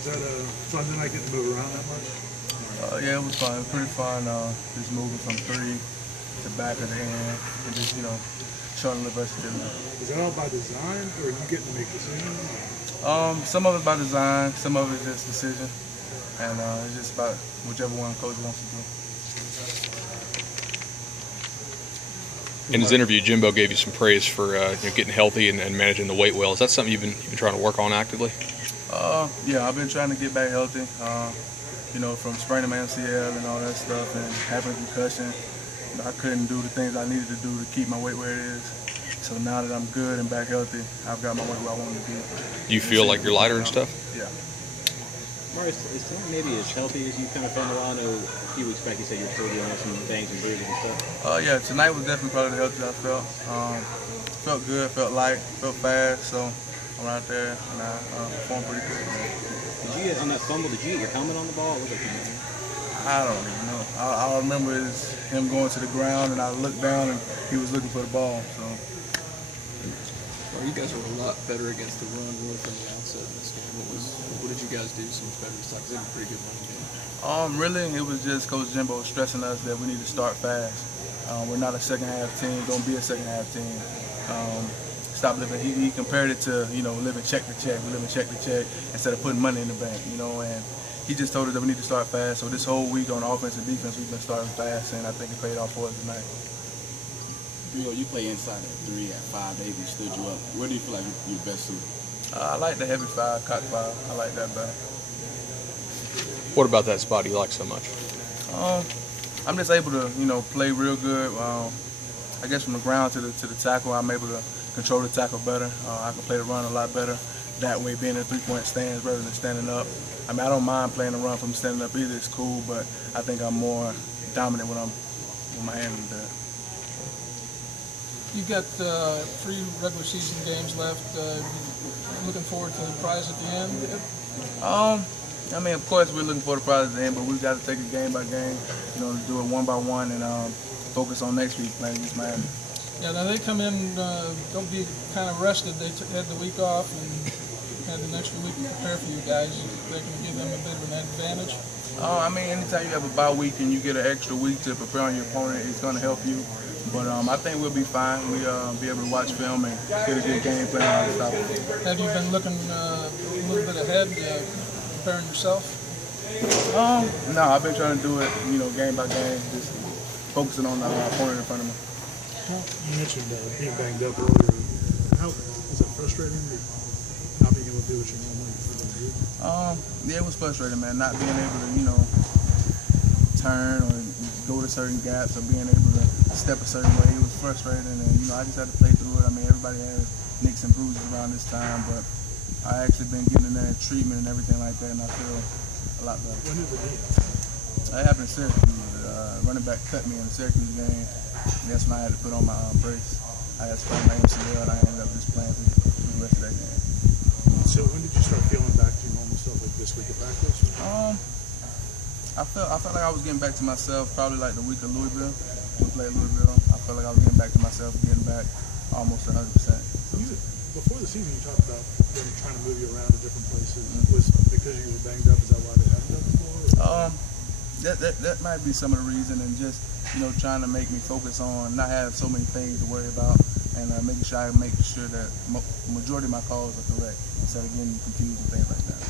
Is that fun tonight getting to move around that much? Yeah, it was fun. It was pretty fun. Just moving from 3 to back of the end and just, showing the versatility. Is that all by design, or are you getting to make decisions? Some of it's by design, some of it's just decision, and it's just about whichever one coach wants to do. In his interview, Jimbo gave you some praise for getting healthy and managing the weight well. Is that something you've been trying to work on actively? Yeah, I've been trying to get back healthy. From spraining my MCL and all that stuff, and having a concussion, I couldn't do the things I needed to do to keep my weight where it is. So now that I'm good and back healthy, I've got my weight where I want to be. Do you feel like you're lighter and stuff? Yeah. Marius, is tonight maybe as healthy as you kind of felt a while? I know a few weeks back you said you're still dealing with some things and bruises and stuff. Yeah, tonight was definitely probably the healthiest I felt. Felt good, felt light, felt fast, so I'm out there and I performed pretty good. Did you get on that fumble? Did you get your helmet on the ball? What was it? I don't even know. All I remember is him going to the ground, and I looked down, and he was looking for the ball. So. Well, you guys were a lot better against the run really from the outset in this game. What did you guys do so much better this time? Because they had a pretty good running game. Really, it was just Coach Jimbo stressing us that we need to start fast. We're not a second-half team. Don't be a second-half team. Stop living. He compared it to living check to check. We live in check to check instead of putting money in the bank. And he just told us that we need to start fast. So this whole week on offense and defense, we've been starting fast, and I think it paid off for us tonight. You play inside at 3, at 5, they even stood you up. Where do you feel like you're best suited? I like the heavy 5, cock 5. I like that better. What about that spot do you like so much? I'm just able to, play real good. I guess from the ground to the tackle, I'm able to control the tackle better. I can play the run a lot better that way, being in 3-point stands rather than standing up. I mean, I don't mind playing the run from standing up either. It's cool, but I think I'm more dominant when I'm with my hand in the dirt. You've got 3 regular season games left. Looking forward to the prize at the end? I mean, of course, we're looking for the prize at the end, but we've got to take it game by game, to do it one by one and focus on next week playing against Miami. Yeah, now they come in, don't be kind of rested. They had the week off and had an extra week to prepare for you guys. They're going to give them a bit of an advantage. I mean, anytime you have a bye week and you get an extra week to prepare on your opponent, it's going to help you. But I think we'll be fine. We'll be able to watch film and get a good game plan on the stop. Have you been looking a little bit ahead, preparing yourself? No, I've been trying to do it, game by game, just focusing on the opponent in front of me. You mentioned being banged up earlier. How is that frustrating? Not being able to do what you normally do? Yeah, it was frustrating, man. Not being able to, turn or go to certain gaps or being able to step a certain way. It was frustrating, and I just had to play through it. I mean, everybody has nicks and bruises around this time, but I actually been getting that treatment and everything like that, and I feel a lot better. When did the knee happen? It happened in Syracuse. Running back cut me in the Syracuse game. That's when I had to put on my brace. I had to sprain my MCL, and I ended up just playing through the rest of that game. So when did you start feeling back to your normal self, like this week at practice? I felt like I was getting back to myself probably like the week of Louisville. We played Louisville. I felt like I was getting back to myself, getting back almost 100%. Before the season, you talked about them trying to move you around to different places. Was because you were banged up? Is that why they haven't done before? That might be some of the reason, and just trying to make me focus on not have so many things to worry about, and making sure that majority of my calls are correct instead of getting confused and things like that.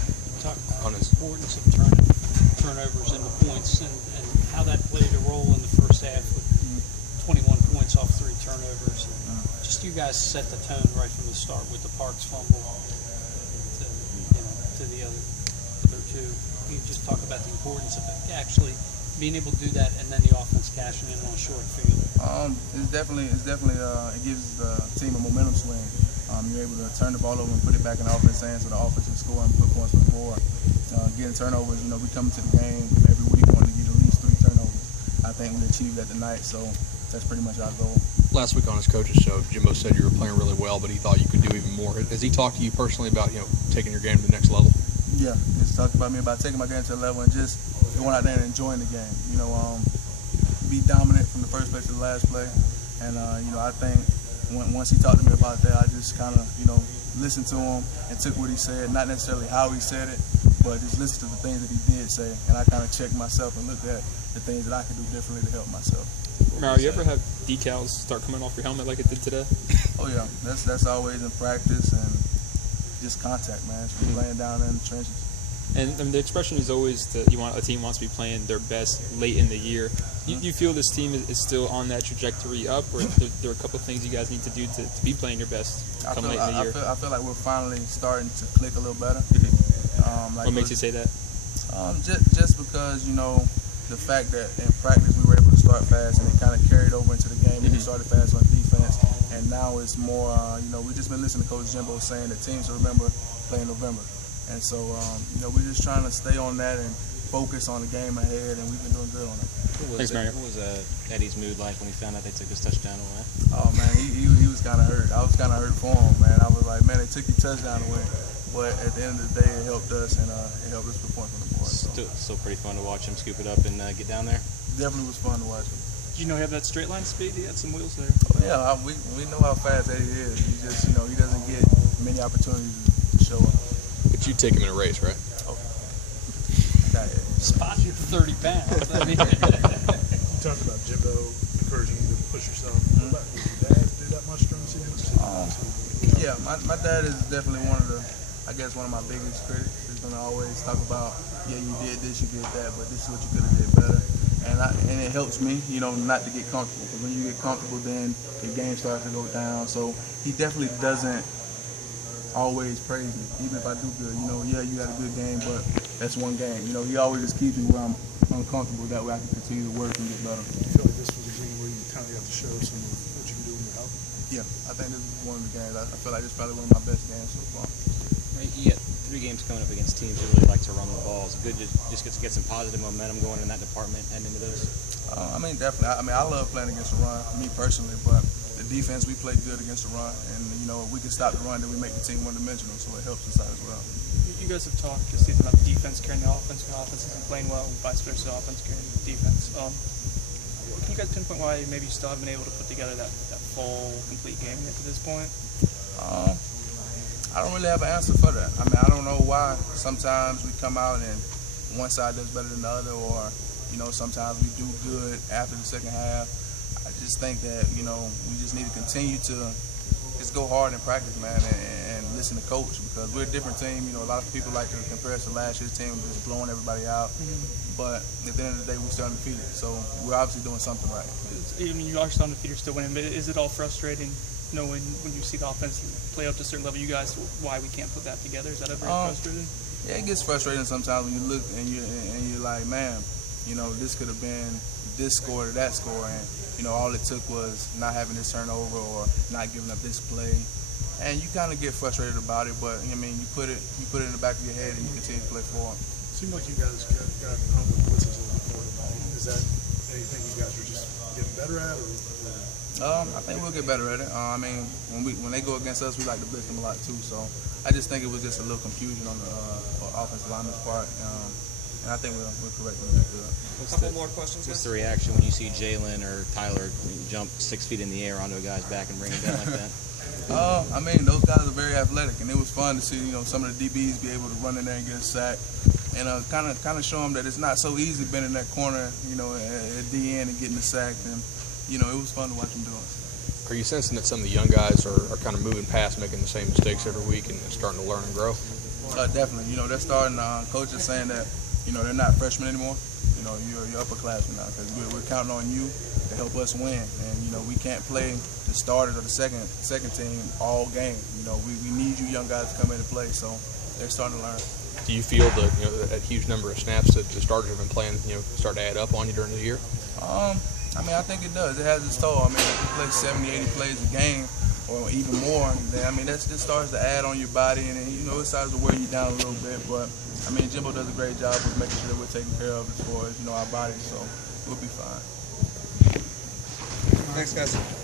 Talk about the importance of turnovers into points and how that played a role in the first half with 21 points off 3 turnovers. Just you guys set the tone right from the start with the Parks fumble to the other 2. You just talk about the importance of actually being able to do that, and then the offense cashing in on a short field. It gives the team a momentum swing. You're able to turn the ball over and put it back in the offense's hands so the offense can score and put points on the board. Getting turnovers, we come into the game every week wanting to get at least 3 turnovers. I think we achieved that tonight, so that's pretty much our goal. Last week on his coach's show, Jimbo said you were playing really well, but he thought you could do even more. Has he talked to you personally about taking your game to the next level? Yeah, he's talked about me about taking my game to the level and just going out there and enjoying the game. Be dominant from the first play to the last play, and I think once he talked to me about that, I just kind of listened to him and took what he said, not necessarily how he said it, but just listen to the things that he did say, and I kind of checked myself and looked at the things that I could do differently to help myself. Mario, you ever have decals start coming off your helmet like it did today? Oh yeah, that's always in practice and just contact, man. Just playing down in the trenches. And the expression is always that a team wants to be playing their best late in the year. You feel this team is still on that trajectory up, or there are a couple of things you guys need to do to be playing your best come late in the year? I feel like we're finally starting to click a little better. What makes you say that? Just because, the fact that in practice we were able to start fast and it kind of carried over into the game. We started fast on defense, and now it's more, we've just been listening to Coach Jimbo saying that teams remember play in November. And so, we're just trying to stay on that and focus on the game ahead, and we've been doing good on it. Thanks, Mario. What was Eddie's mood like when he found out they took his touchdown away? Oh, man, he was kind of hurt. I was kind of hurt for him, man. I was like, man, they took your touchdown away. But at the end of the day, it helped us, and it helped us put points on the board. So. Still pretty fun to watch him scoop it up and get down there? Definitely was fun to watch him. Did you know he had that straight line speed? He had some wheels there. Oh, yeah, we know how fast Eddie is. He just, he doesn't get many opportunities to show up. But you take him in a race, right? Oh. Spot you for 30 pounds. I mean, You talked about Jimbo encouraging you to push yourself. Did your dad do that much during the season? Yeah, my dad is definitely one of my biggest critics. He's gonna always talk about, yeah, you did this, you did that, but this is what you could have did better. And it helps me, not to get comfortable. Because when you get comfortable, then your game starts to go down. So he definitely doesn't always praise me, even if I do good. Yeah, you had a good game, but that's one game. He always just keeps me where I'm uncomfortable. That way I can continue to work and get better. I feel like this was a game where you kind of got to show some of what you can do when you're healthy. Yeah, I think this is one of the games. I feel like this is probably one of my best games so far. You got 3 games coming up against teams who really like to run the ball. It's good to just get some positive momentum going in that department and into those. Definitely. I love playing against the run, me personally, but the defense, we play good against the run, and if we can stop the run, then we make the team one-dimensional, so it helps us out as well. You guys have talked this season about the defense carrying the offense, when the offense isn't playing well, and vice versa, the offense carrying the defense. Can you guys pinpoint why maybe you still haven't been able to put together that full, complete game yet to this point? I don't really have an answer for that. I don't know why. Sometimes we come out and one side does better than the other, or sometimes we do good after the second half. I just think that we just need to continue to just go hard in practice, man, and listen to coach, because we're a different team. A lot of people like to compare us to last year's team, just blowing everybody out. But at the end of the day, we're still undefeated, so we're obviously doing something right. You are still undefeated, still winning, but is it all frustrating knowing when you see the offense play up to a certain level, you guys, why we can't put that together? Is that ever frustrating? Yeah, it gets frustrating sometimes when you look and you're like, man, this could have been this score to that score, and all it took was not having this turnover or not giving up this play, and you kind of get frustrated about it. But you put it in the back of your head and you continue to play forward. It seemed like you guys got home with blitzes a little bit more tonight. Is that anything you guys are just getting better at, or? I think we'll get better at it. When they go against us, we like to blitz them a lot too. So I just think it was just a little confusion on the offensive lineman's part, and I think we're correcting it good. Couple more questions. What's the reaction when you see Jalen or Tyler jump 6 feet in the air onto a guy's back and bring him down like that? Those guys are very athletic, and it was fun to see some of the DBs be able to run in there and get a sack, and kind of show them that it's not so easy being in that corner, at the end and getting the sack. And it was fun to watch them do it. Are you sensing that some of the young guys are kind of moving past making the same mistakes every week and starting to learn and grow? Definitely. They're starting. Coach is saying that they're not freshmen anymore. You're upperclassmen now, because we're counting on you to help us win. And we can't play the starters or the second team all game. We need you young guys to come in and play. So they're starting to learn. Do you feel that huge number of snaps that the starters have been playing start to add up on you during the year? I think it does. It has its toll. If you play 70, 80 plays a game, or even more, then that starts to add on your body, and it starts to wear you down a little bit. But Jimbo does a great job of making sure that we're taken care of as far as our bodies, so we'll be fine. Thanks, guys.